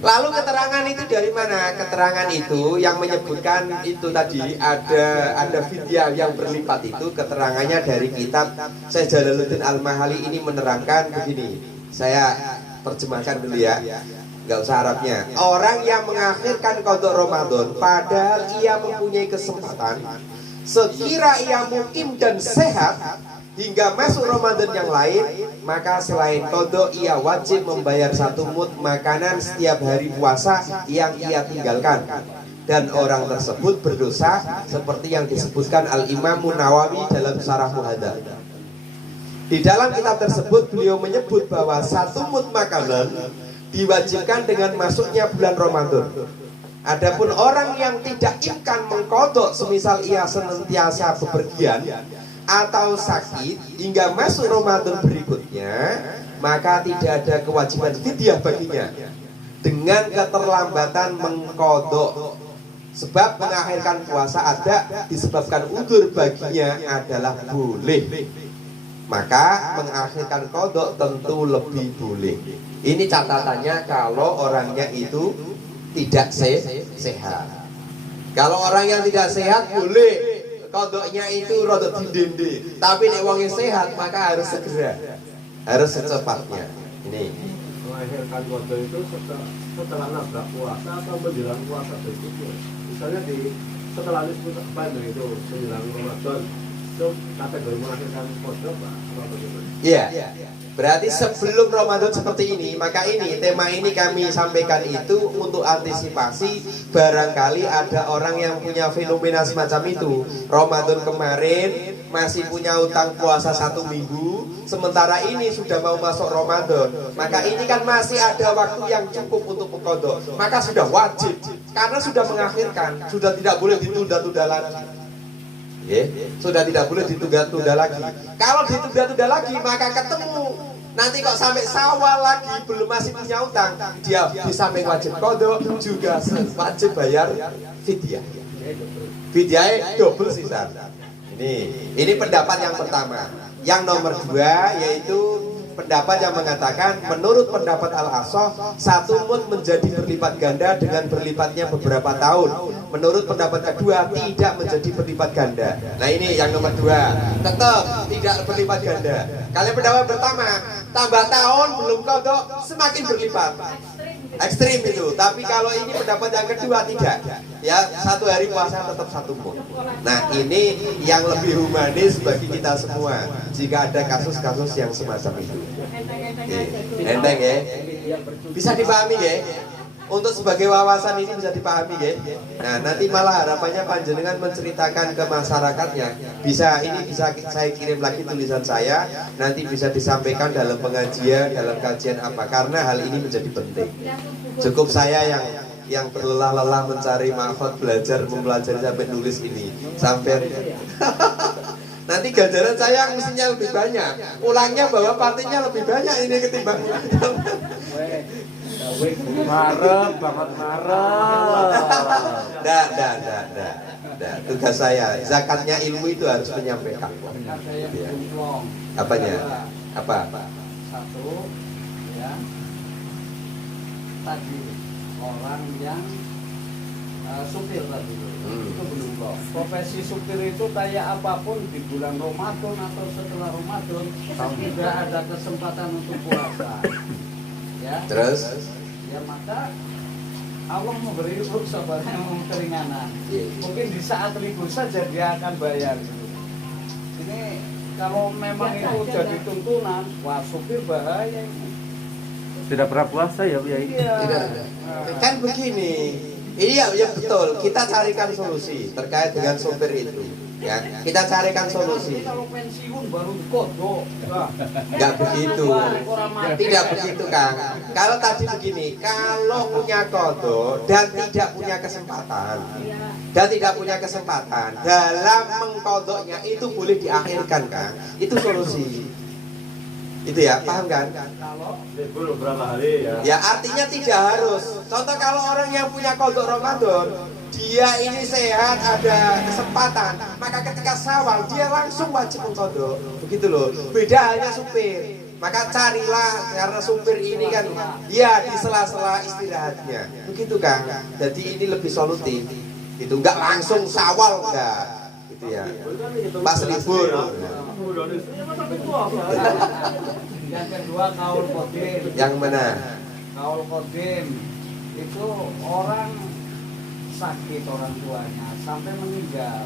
Lalu keterangan itu dari mana? Keterangan itu yang menyebutkan itu tadi ada fidyah yang berlipat itu keterangannya dari kitab Syekh Jalaluddin Al-Mahali. Ini menerangkan begini. Saya terjemahkan dulu ya. Gak usah Arabnya. Orang yang mengakhirkan qada Ramadan padahal ia mempunyai kesempatan, sekira ia mukim dan sehat hingga masuk Ramadan yang lain, maka selain qada ia wajib membayar 1 mud makanan setiap hari puasa yang ia tinggalkan. Dan orang tersebut berdosa seperti yang disebutkan Al-Imam Nawawi dalam Syarah Muhadzab. Di dalam kitab tersebut beliau menyebut bahwa 1 mud makanan diwajibkan dengan masuknya bulan Ramadan. Adapun orang yang tidak imkan mengkodok, semisal ia senantiasa bepergian atau sakit hingga masuk Ramadan berikutnya, maka tidak ada kewajiban fidyah baginya dengan keterlambatan mengkodok. Sebab mengakhirkan puasa ada disebabkan udzur baginya adalah boleh, maka mengakhirkan kodok tentu lebih boleh. Ini catatannya kalau orangnya itu tidak sehat. Kalau orang yang tidak sehat boleh kodoknya itu rodok dinding, tapi nek wong sehat maka harus segera, harus secepatnya. Ini mengakhirkan kodok itu setelah nabrak puasa atau menjelang puasa berikutnya. Misalnya setelah nisfu Sya'ban itu menjelang Ramadan, itu kategori mengakhirkan kodok apa bagaimana? Iya. Berarti sebelum Ramadan seperti ini, maka ini tema ini kami sampaikan itu untuk antisipasi barangkali ada orang yang punya fenomena semacam itu. Ramadan kemarin masih punya utang puasa 1 minggu, sementara ini sudah mau masuk Ramadan, maka ini kan masih ada waktu yang cukup untuk mengqadha, maka sudah wajib karena sudah mengakhirkan, sudah tidak boleh ditunda-tunda lagi. Sudah tidak boleh ditunda-tunda lagi. Kalau ditunda-tunda lagi maka ketemu nanti kok sampai Syawal lagi belum masih punya utang, dia di samping wajib qadha juga wajib bayar fidyah. Fidyah double sisa. Ini pendapat yang pertama. Yang nomor 2 yaitu pendapat yang mengatakan menurut pendapat Al-Ashah 1 mud menjadi berlipat ganda dengan berlipatnya beberapa tahun. Menurut pendapat kedua tidak menjadi berlipat ganda. Nah ini yang nomor 2 tetap tidak berlipat ganda. Kalian pendapat pertama tambah tahun belum kodok semakin berlipat, ekstrim itu. Tapi kalau ini pendapat yang kedua tidak, ya 1 hari puasa tetap 1 mud. Nah ini yang lebih humanis bagi kita semua jika ada kasus-kasus yang semacam itu. Enteng ya, bisa dipahami ya. Untuk sebagai wawasan ini bisa dipahami ya. Nah nanti malah harapannya panjenengan menceritakan ke masyarakatnya. Bisa saya kirim lagi tulisan saya. Nanti bisa disampaikan dalam pengajian, dalam kajian apa. Karena hal ini menjadi penting. Cukup saya yang berlelah-lelah mencari makhot, belajar, mempelajari sampai nulis ini. Sampai nanti ganjaran saya yang mestinya lebih banyak. Ulangnya bawa pastinya lebih banyak ini ketimbang. Marah banget marah. Tugas saya zakatnya ilmu itu harus menyampaikan. Apanya? Apa? 1 ya. Tadi orang yang supir tadi itu belum kok. Profesi supir itu kayak apapun di bulan Ramadan atau setelah Ramadan tidak ada kesempatan untuk puasa. Ya. Terus? Ya maka Allah memberi rukhsah yang keringanan. Mungkin di saat libur saja dia akan bayar. Ini kalau memang itu jadi tuntunan, wah supir bahaya ini. Tidak pernah puasa ya, Kiai? Iya. Tidak. Kan begini. Iya, ya betul. Kita carikan solusi terkait dengan sopir itu. Ya, kita carikan solusi. Kalau pensiun baru kodok. Enggak begitu. Tidak begitu, Kang. Kalau tadi begini, kalau punya kodok dan tidak punya kesempatan, dalam mengkodoknya itu boleh diakhirkan, Kang. Itu solusi. Itu ya, paham kan? Libur berapa hari ya? Ya artinya tidak harus. Contoh kalau orang yang punya kodok Ramadan, dia ini sehat, ada kesempatan, maka ketika Syawal dia langsung wajib mengkodok. Begitu loh. Beda halnya supir. Maka carilah, karena supir ini kan ya di sela-sela istirahatnya. Begitu Kang. Jadi ini lebih solutif. Itu enggak langsung sawal enggak. Gitu ya. Pas libur. Yang kedua kaul kodim. Yang mana? Kaul kodim itu orang sakit orang tuanya sampai meninggal.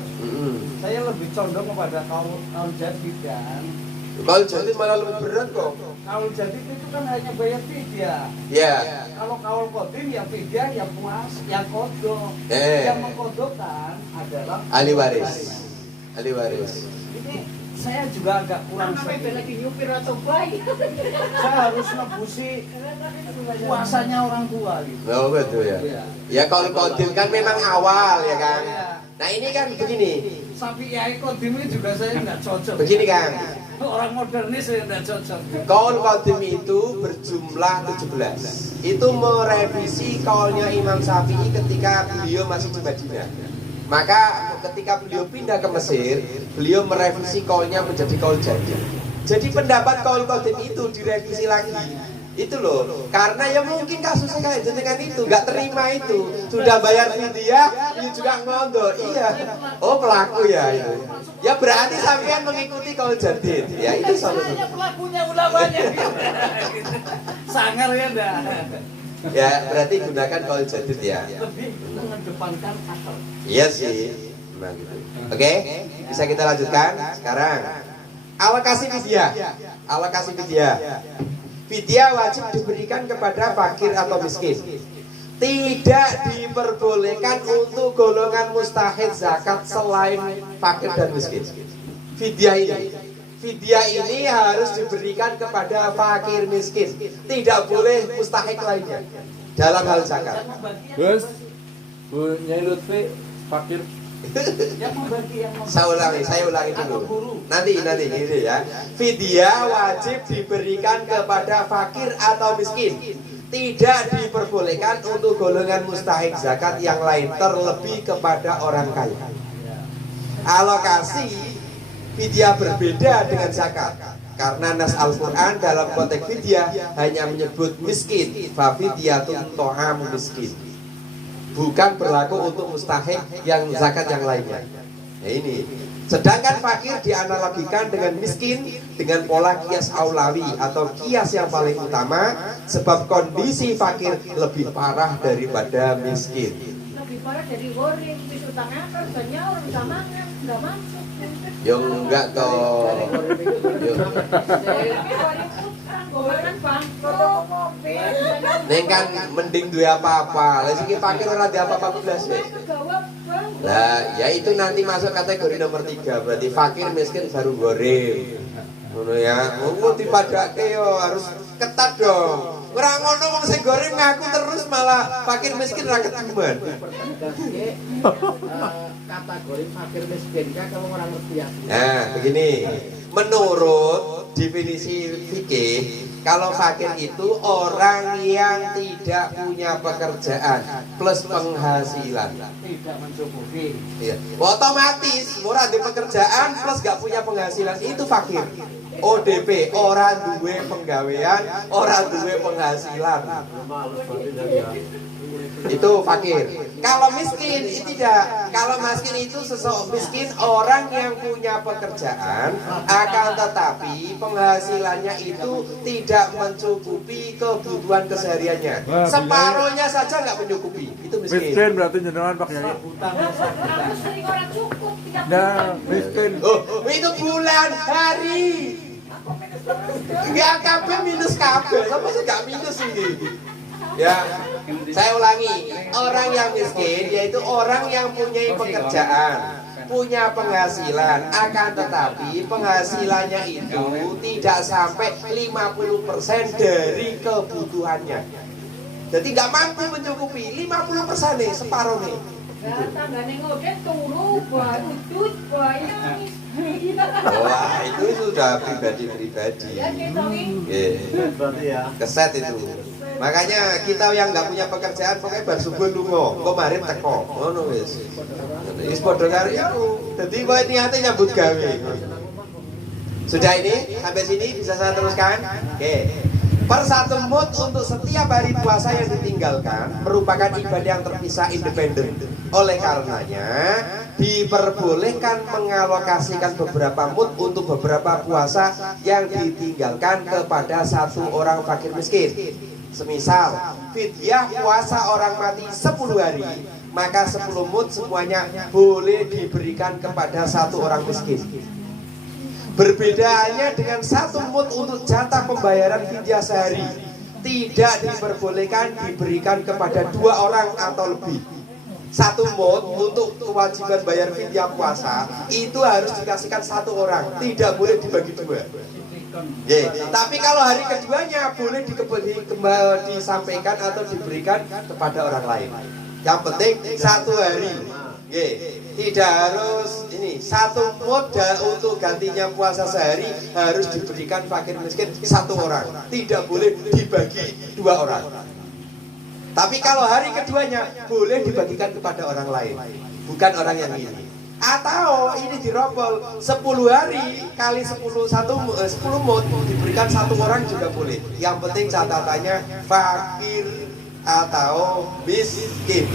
Saya lebih condong kepada kaul jadid kan. Kalau jadid malah lebih berat kok. Kaul jadid itu kan hanya bayar fidyah. Ya. Kalau kaul kodim ya fidyah, yang puas, yang kodok. Yang mengkodokkan adalah ahli waris. Ahli waris. Ini saya juga agak kurang sampai lagi nyupir atau bayi. Saya harus nebusi puasanya orang tua gitu. Oh betul ya. Ya kalau kodim kan memang awal ya Kang. Nah ini kan begini. Sapi yai kodim ini juga saya nggak cocok. Begini Kang. Orang modernis saya nggak cocok. Kaul kodim itu berjumlah 17. Itu merevisi kaulnya Imam Syafi'i ketika beliau masih di Madinah. Maka ketika beliau pindah ke Mesir, beliau merevisi kaulnya menjadi kaul jadid. Jadi pendapat kaul kodim itu direvisi lagi. Itu loh, karena ya mungkin kasusnya kayak jenengan itu nggak terima itu, sudah bayar fidyah, dia juga ngondo, iya, oh pelaku ya itu, ya berarti sampean mengikuti kaul jadid, ya itu solusi. Saya pelakunya ulamanya. Sangar ya dah. Ya berarti gunakan kaul jadid ya. Lebih mengedepankan akal. Iya sih, memang gitu. Oke, bisa kita lanjutkan sekarang. Alokasi fidyah, alokasi fidyah. Fidyah wajib diberikan kepada fakir atau miskin. Tidak diperbolehkan untuk golongan mustahil zakat selain fakir dan miskin. Fidyah ini harus diberikan kepada fakir miskin. Tidak boleh mustahil lainnya dalam hal zakat. Bos, Bu Nyai Lutfi fakir. Yang membagi. Saya ulangi dulu. Nanti ini ya. Fidyah wajib diberikan kepada fakir atau miskin. Tidak diperbolehkan untuk golongan mustahik zakat yang lain, terlebih kepada orang kaya. Alokasi fidyah berbeda dengan zakat. Karena nas Al-Quran dalam konteks fidyah hanya menyebut miskin. Fa fidyatun ta'amu miskin. Bukan berlaku untuk mustahik yang zakat yang lainnya. Ya ini. Sedangkan fakir dianalogikan dengan miskin dengan pola kias aulawi atau kias yang paling utama, sebab kondisi fakir lebih parah daripada miskin. Lebih parah dari goreng, pisau tangan kerjanya orang sama nggak masuk. Yo enggak toh. Yo. Neng kan mending duwe apa-apa. Lah sing fakir ora duwe apa-apa blas ya. Lah, ya itu nanti masuk kategori nomor 3. Berarti fakir miskin baru goreng. Ngono ya. Ngono dipadake yo harus ketat dong. Ora ngono wong sing goreng ngaku terus malah fakir miskin ra keduman. Kategori fakir miskin kan kalau orang ngerti ya. Nah, begini. Menurut definisi fikih, kalau fakir itu orang yang tidak punya pekerjaan plus penghasilan. Tidak mencukupi. Iya. Otomatis orang di pekerjaan plus gak punya penghasilan itu fakir. ODP, orang duwe penggawean, orang duwe penghasilan. Itu fakir. Kalau miskin itu tidak. Kalau miskin itu miskin orang yang punya pekerjaan, akan tetapi penghasilannya itu tidak mencukupi kebutuhan kesehariannya. Separuhnya saja nggak mencukupi. Itu miskin. Miskin berarti jenengan Pak Yai. Sering orang cukup. Nah, miskin. Oh, itu bulan hari. Nggak kabeh minus kabeh. Sama sih nggak minus ini. Ya, saya ulangi, orang yang miskin yaitu orang yang punya pekerjaan, punya penghasilan, akan tetapi penghasilannya itu tidak sampai 50% dari kebutuhannya. Jadi nggak mampu mencukupi 50% nih, separuh nih. Tanggane ngodet turu, udut, bayang. Wah, itu sudah pribadi-pribadi. Berarti ya. Keset itu. Makanya kita yang nggak punya pekerjaan pokoknya bar subuh lunga, engko mari teko. Ngono wis. Wis padha karo iku. Dadi wae niate nyambut gawe. Sudah ini sampai sini bisa saya teruskan? Oke. Per 1 mut untuk setiap hari puasa yang ditinggalkan merupakan ibadah yang terpisah independen. Oleh karenanya diperbolehkan mengalokasikan beberapa mut untuk beberapa puasa yang ditinggalkan kepada satu orang fakir miskin. Semisal fidyah puasa orang mati 10 hari, maka 10 mut semuanya boleh diberikan kepada satu orang miskin. Berbedanya dengan 1 mut untuk jatah pembayaran fidyah sehari, tidak diperbolehkan diberikan kepada 2 orang atau lebih. 1 mut untuk kewajiban bayar fidyah puasa itu harus dikasihkan 1 orang, tidak boleh dibagi 2. Tapi kalau hari keduanya boleh disampaikan atau diberikan kepada orang lain. Yang penting 1 hari. Tidak harus ini 1 mut untuk gantinya puasa sehari harus diberikan fakir miskin 1 orang, tidak boleh dibagi 2 orang. Tapi kalau hari keduanya boleh dibagikan kepada orang lain, bukan orang yang ini. Atau ini dirobol 10 hari kali 10 mut diberikan 1 orang juga boleh. Yang penting catatannya fakir atau miskin,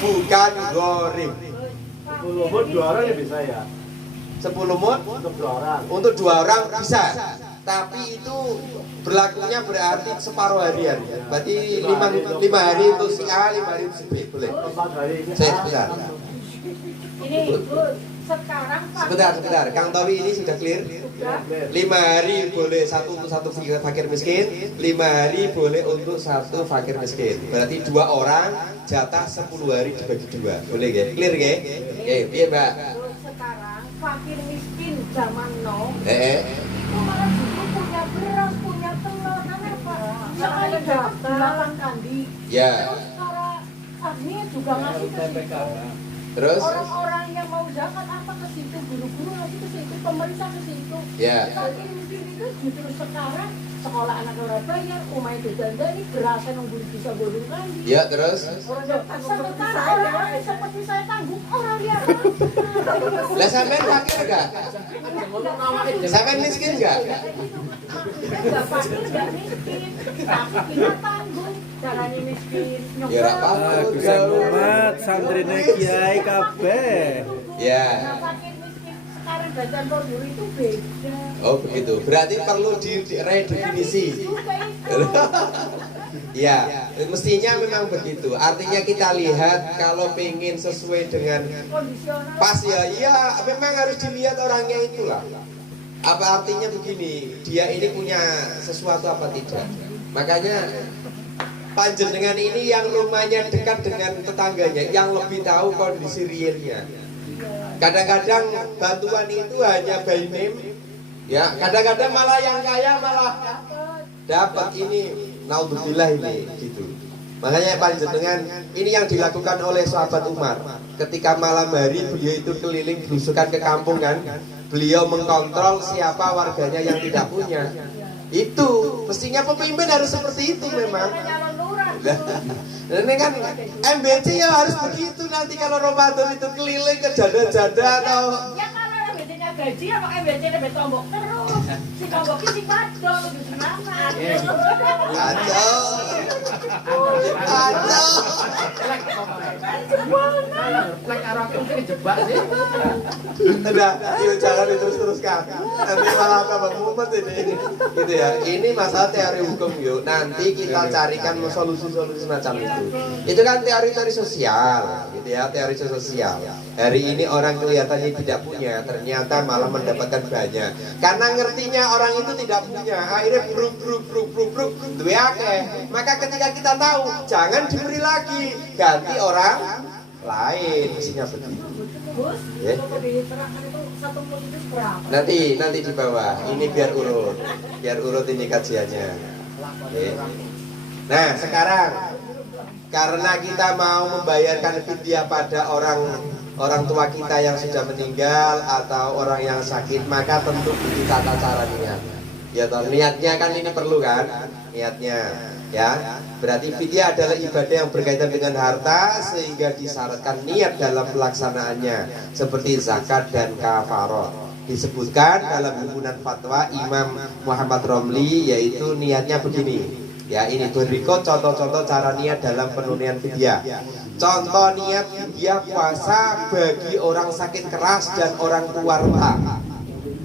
bukan gharib. 10 mut 2 orang ya bisa ya? 10 mut Untuk 2 orang. untuk 2 orang bisa. Tapi itu berlakunya berarti separuh hari. Berarti 5 hari untuk si A, 5 hari untuk si B. Boleh. 4 hari ini. Sebentar. Ini Bu, sekarang Sebentar. Kang Tawi ini sudah clear? Sudah. 5 hari boleh untuk satu fakir miskin, 5 hari boleh untuk 1 fakir miskin. Berarti 2 orang jatah 10 hari dibagi 2. Boleh ya? Clear ya? Oke, biar Mbak. Bu, sekarang fakir miskin zaman now itu malah justru punya beras, punya telur, kenapa? Sekali dapat 8 kandi. Ya. Terus para ahli juga ngasih ke situ. Terus? Orang-orang yang mau zakat apa ke situ, guru-guru ngasih ke situ, pemerintah ke situ. Ya. Fakir miskin itu justru sekarang sekolah anak orang bayar, umai dandani, berasa nunggu bisa bolong kandi. Ya, terus? Sementara orang seperti saya tanggung orang lihat. Lah sampean fakir enggak? Sampean miskin enggak? Enggak fakir, enggak miskin, tapi kita tanggung. Caranya miskin, Ya ora apa-apa. Gus Muhammad santrine Kiai kabeh. Ya. Nah, fakir miskin sekarang bacaan Kordur itu beda. Oh begitu. Berarti perlu diredefinisi. Ya, mestinya memang begitu. Artinya kita lihat kalau pengen sesuai dengan Kondisional. pas ya memang harus dilihat orangnya itulah. Apa artinya begini? Dia ini punya sesuatu apa tidak? Makanya panjenengan ini yang rumahnya dekat dengan tetangganya, yang lebih tahu kondisi realnya. Kadang-kadang bantuan itu hanya by name, ya. Kadang-kadang malah yang kaya malah dapat ini. Naudzubillah ini gitu. Makanya panjenengan ini yang dilakukan oleh sahabat Umar. Ketika malam hari beliau itu keliling belusukan ke kampung kan, beliau mengkontrol siapa warganya yang tidak punya. Itu mestinya pemimpin harus seperti itu memang. Ini kan MBC ya harus begitu nanti kalau Ramadan itu keliling ke janda-janda atau Ya kalau MBC-nya gaji apa MBC-nya betombok terus. Si tombok si kadol di semangat. kacau. Kacau. Lek karo aku mungkin dijebak sih. Udah, yuk jangan diterus-teruskan. Nanti malah tambah mumet ini. Gitu ya. Ini masalah teori hukum yuk. Nanti kita carikan solusi-solusi semacam itu. Itu kan teori-teori sosial, gitu ya, teori sosial. Hari ini orang kelihatannya tidak punya, ternyata malah mendapatkan banyak. Karena ngertinya orang itu tidak punya, akhirnya bruk, duwe akeh. Maka ketika kita tahu, jangan diberi lagi, ganti orang lain, mestinya begitu. Bos, Ya. kalau diterangkan itu 1 mut itu berapa? Nanti di bawah, ini biar urut ini kajiannya. Ya. Nah sekarang karena kita mau membayarkan fidyah pada orang tua kita yang sudah meninggal atau orang yang sakit, maka tentu butuh tata cara niat. Ya toh, niatnya kan ini perlu kan? Niatnya ya. Berarti fidyah adalah ibadah yang berkaitan dengan harta sehingga disyaratkan niat dalam pelaksanaannya seperti zakat dan kafaroh. Disebutkan dalam himpunan fatwa Imam Muhammad Romli, yaitu niatnya begini. Ya, ini berikut contoh-contoh cara niat dalam penunaian fidyah. Contoh niat fidyah puasa bagi orang sakit keras dan orang tua renta.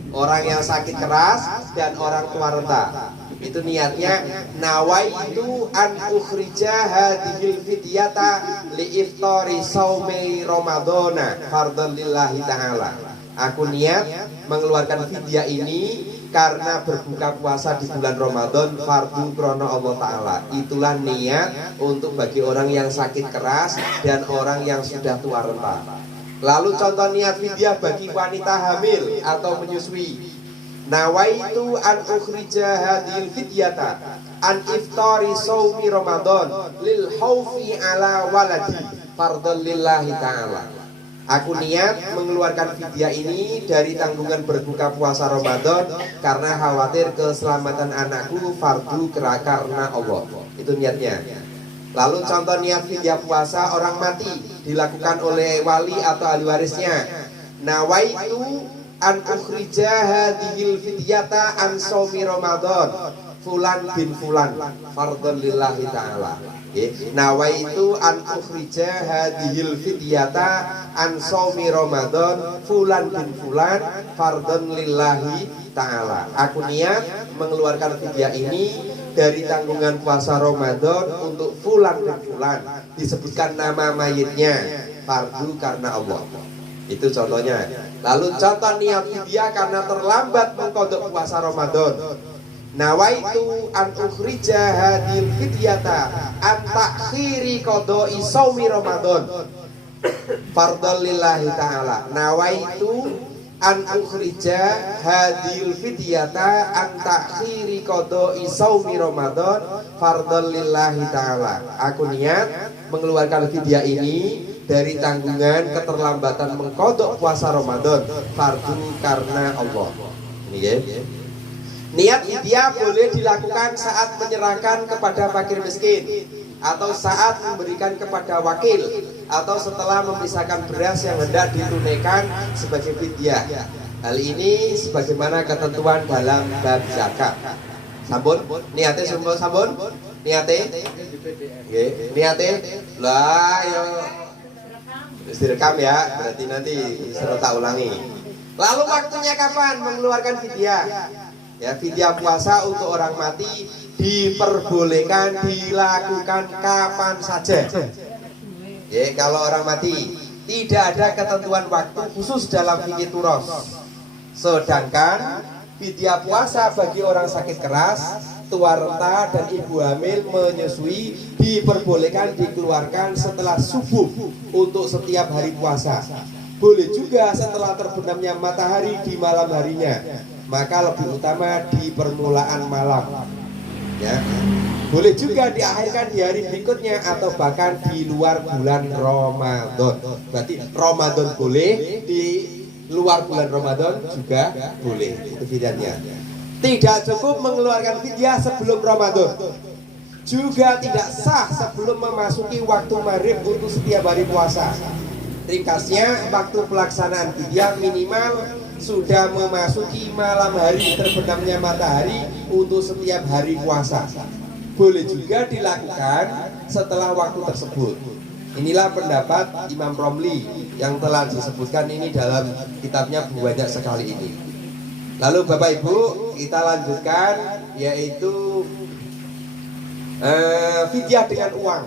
Orang yang sakit keras dan orang tua renta. Itu niatnya, nawaitu an ukhrija hadhil fidyata li iftari shaumi ramadhana fardhan lillahi ta'ala. Aku niat mengeluarkan fidyah ini karena berbuka puasa di bulan Ramadan fardu krono Allah Ta'ala. Itulah niat untuk bagi orang yang sakit keras dan orang yang sudah tua renta. Lalu contoh niat fidyah bagi wanita hamil atau menyusui. Nawaitu an ukhrija hadhil fidyata an iftari shaumi Ramadan lil khaufi ala waladi fardhan lillahi ta'ala. Aku niat mengeluarkan fidyah ini dari tanggungan berbuka puasa Ramadan karena khawatir keselamatan anakku fardu karena Allah. Itu niatnya. Lalu contoh niat fidyah puasa orang mati dilakukan oleh wali atau ahli warisnya. Nawaitu an ukhrija hadhil fidyata an shaumi Ramadan fulan bin fulan fardhan lillahi ta'ala. Nawaitu an ukhrija hadhil fidyata an shaumi Ramadan fulan bin fulan fardhan lillahi ta'ala. Aku niat mengeluarkan fidyah ini dari tanggungan puasa Ramadan untuk fulan bin fulan. Disebutkan nama mayitnya, fardu karena Allah. Itu contohnya. Lalu contoh niat fidyah karena terlambat mengqadha puasa Ramadan. Nawaitu an ukhrija hadhil fidyata an takhiri qada'i shaumi Ramadan fardhan lillahi ta'ala. Nawaitu an ukhrija hadhil fidyata an takhiri qada'i shaumi Ramadan fardhan lillahi ta'ala. Aku niat mengeluarkan fidyah ini dari tanggungan keterlambatan mengqadha puasa Ramadan fardu karena Allah. Ini ya. Niat fidyah boleh dilakukan saat menyerahkan kepada fakir miskin, atau saat memberikan kepada wakil, atau setelah memisahkan beras yang hendak ditunaikan sebagai fidyah. Hal ini sebagaimana ketentuan dalam bab zakat. Sampun, niate sumpah sampun, niate, niate, lah yo, direkam ya, berarti nanti serta ulangi. Lalu waktunya kapan mengeluarkan fidyah? Ya, fidyah puasa untuk orang mati diperbolehkan dilakukan kapan saja. Ya, kalau orang mati tidak ada ketentuan waktu khusus dalam fikih turos. Sedangkan fidyah puasa bagi orang sakit keras, tua renta dan ibu hamil menyusui diperbolehkan dikeluarkan setelah subuh untuk setiap hari puasa. Boleh juga setelah terbenamnya matahari di malam harinya. Maka lebih utama di permulaan malam. Ya. Boleh juga diakhirkan di hari berikutnya atau bahkan di luar bulan Ramadan. Berarti Ramadan boleh, di luar bulan Ramadan juga boleh. Itu fidyahnya. Tidak cukup mengeluarkan fidyah sebelum Ramadan. Juga tidak sah sebelum memasuki waktu maghrib untuk setiap hari puasa. Ringkasnya, waktu pelaksanaan fidyah minimal sudah memasuki malam hari terbenamnya matahari untuk setiap hari puasa. Boleh juga dilakukan setelah waktu tersebut. Inilah pendapat Imam Romli yang telah disebutkan ini dalam kitabnya banyak sekali ini. Lalu Bapak Ibu, kita lanjutkan, yaitu fidyah dengan uang.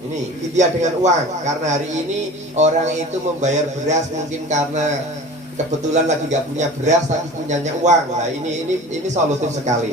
Ini fidyah dengan uang, karena hari ini orang itu membayar beras mungkin karena kebetulan lagi nggak punya beras tapi punyanya uang. Nah ini solutif sekali.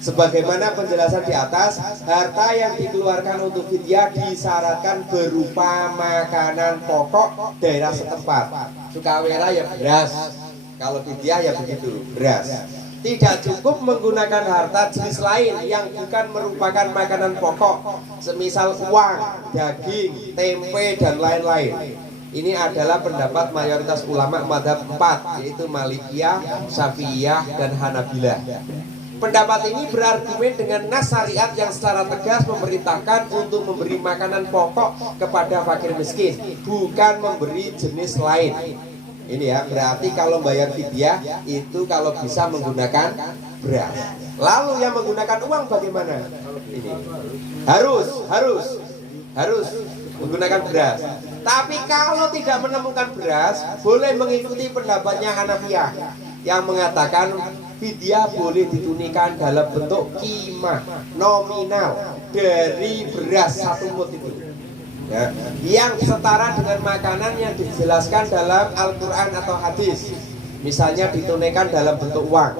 Sebagaimana penjelasan di atas, harta yang dikeluarkan untuk fidyah disyaratkan berupa makanan pokok daerah setempat. Sukawera ya beras, kalau fidyah ya begitu, beras. Tidak cukup menggunakan harta jenis lain yang bukan merupakan makanan pokok, semisal uang, daging, tempe dan lain-lain. Ini adalah pendapat mayoritas ulama mazhab 4, yaitu Malikiyah, Syafi'iyah, dan Hanabilah. Pendapat ini berargumen dengan nas syariat yang secara tegas memerintahkan untuk memberi makanan pokok kepada fakir miskin, bukan memberi jenis lain. Ini ya, berarti kalau bayar fidyah itu kalau bisa menggunakan beras. Lalu yang menggunakan uang bagaimana? Ini harus menggunakan beras. Tapi kalau tidak menemukan beras, boleh mengikuti pendapatnya Hanafiyah yang mengatakan fidyah boleh ditunaikan dalam bentuk qimah nominal dari beras 1 mud itu. Ya, yang setara dengan makanan yang dijelaskan dalam Al-Quran atau hadis, misalnya ditunaikan dalam bentuk uang.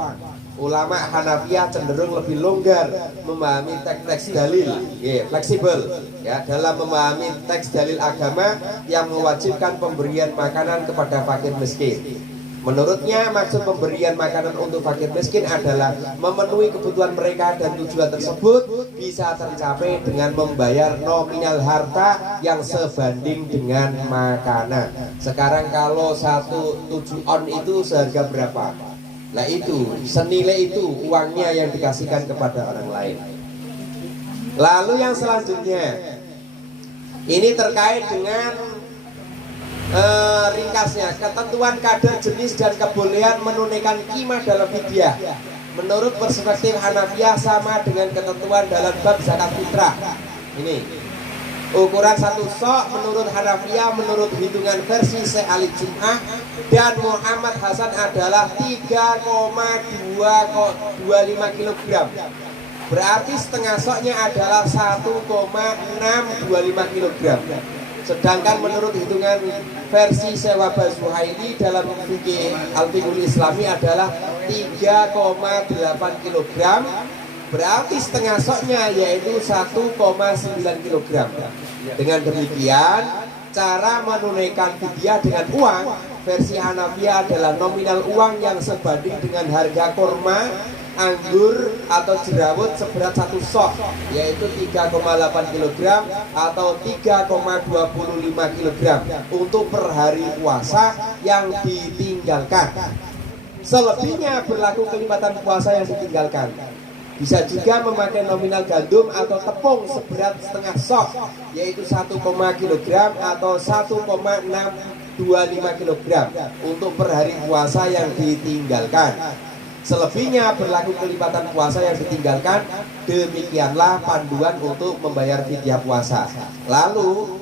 Ulama Hanafiyah cenderung lebih longgar memahami teks dalil, fleksibel ya, dalam memahami teks dalil agama yang mewajibkan pemberian makanan kepada fakir miskin. Menurutnya maksud pemberian makanan untuk fakir miskin adalah memenuhi kebutuhan mereka, dan tujuan tersebut bisa tercapai dengan membayar nominal harta yang sebanding dengan makanan. Sekarang kalau 1 on itu seharga berapa? Nah itu, senilai itu uangnya yang dikasihkan kepada orang lain. Lalu yang selanjutnya, ini terkait dengan ringkasnya ketentuan kadar jenis dan kebolehan menunaikan qimah dalam fidyah. Menurut perspektif Hanafiyah sama dengan ketentuan dalam bab zakat fitrah. Ini ukuran 1 sok menurut Hanafiyah menurut hitungan versi Syekh Ali Jum'ah dan Muhammad Hasan adalah 3,225 kg. Berarti setengah soknya adalah 1,625 kg. Sedangkan menurut hitungan versi Syekh Wahbah Zuhaili dalam fikih Al-Fiqhul Islami adalah 3,8 kg. Berarti setengah soknya yaitu 1,9 kg. Dengan demikian, cara menunaikan fidyah dengan uang versi Hanafiyah adalah nominal uang yang sebanding dengan harga kurma, anggur atau jerawat seberat 1 sok, yaitu 3,8 kg atau 3,25 kg untuk per hari puasa yang ditinggalkan. Selebihnya berlaku kelipatan puasa yang ditinggalkan. Bisa juga memakai nominal gandum atau tepung seberat setengah sok, yaitu 1, kg atau 1,625 kg untuk per hari puasa yang ditinggalkan. Selebihnya berlaku kelipatan puasa yang ditinggalkan. Demikianlah panduan untuk membayar fidyah puasa. Lalu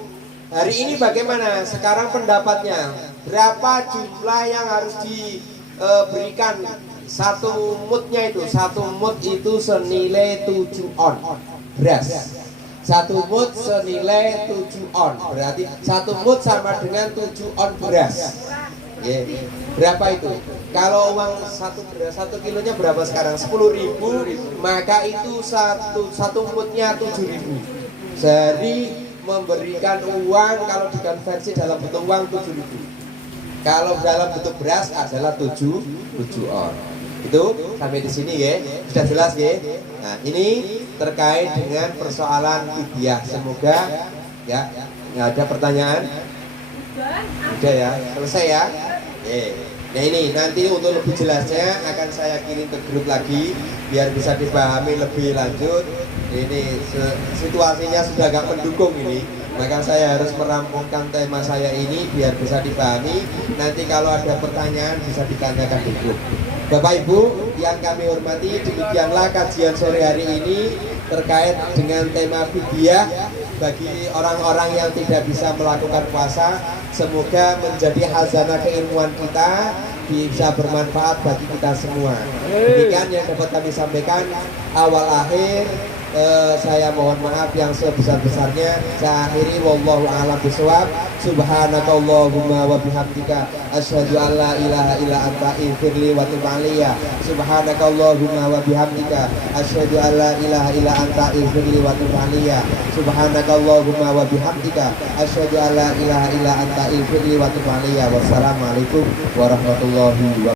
hari ini bagaimana? Sekarang pendapatnya berapa jumlah yang harus diberikan 1 mudnya itu? 1 mud itu senilai 7 on beras. 1 mud senilai 7 on. Berarti 1 mud sama dengan 7 on beras. Berapa itu? Kalau uang 1 kilonya berapa sekarang? 10.000, maka itu satu mudnya 7.000. Sehari memberikan uang kalau dikonversi dalam bentuk uang 7.000. Kalau dalam bentuk beras adalah 7 on. Itu sampai di sini ya. Sudah jelas ya? Nah, ini terkait dengan persoalan fidyah. Semoga ya nggak ada pertanyaan. Udah ya, selesai ya. Nah ini nanti untuk lebih jelasnya akan saya kirim ke grup lagi biar bisa dipahami lebih lanjut. Ini situasinya sudah agak mendukung ini, maka saya harus merampungkan tema saya ini biar bisa dipahami. Nanti kalau ada pertanyaan bisa ditanyakan di grup. Bapak Ibu yang kami hormati, demikianlah kajian sore hari ini terkait dengan tema fidyah bagi orang-orang yang tidak bisa melakukan puasa. Semoga menjadi khazanah keilmuan kita, bisa bermanfaat bagi kita semua. Demikian yang dapat kami sampaikan. Awal akhir saya mohon maaf yang sebesar-besarnya. Saya akhiri wallahu a'lam bishawab. Subhanakallahumma wa bihamdika asyhadu an la ilaha illa anta ighfirli wa tub alayya. Subhanakallahumma wa bihamdika asyhadu an la ilaha illa anta ighfirli wa tub alayya. Subhanakallahumma wa bihamdika asyhadu an la ilaha illa anta ighfirli wa tub alayya. Wassalamualaikum warahmatullahi wabarakatuh.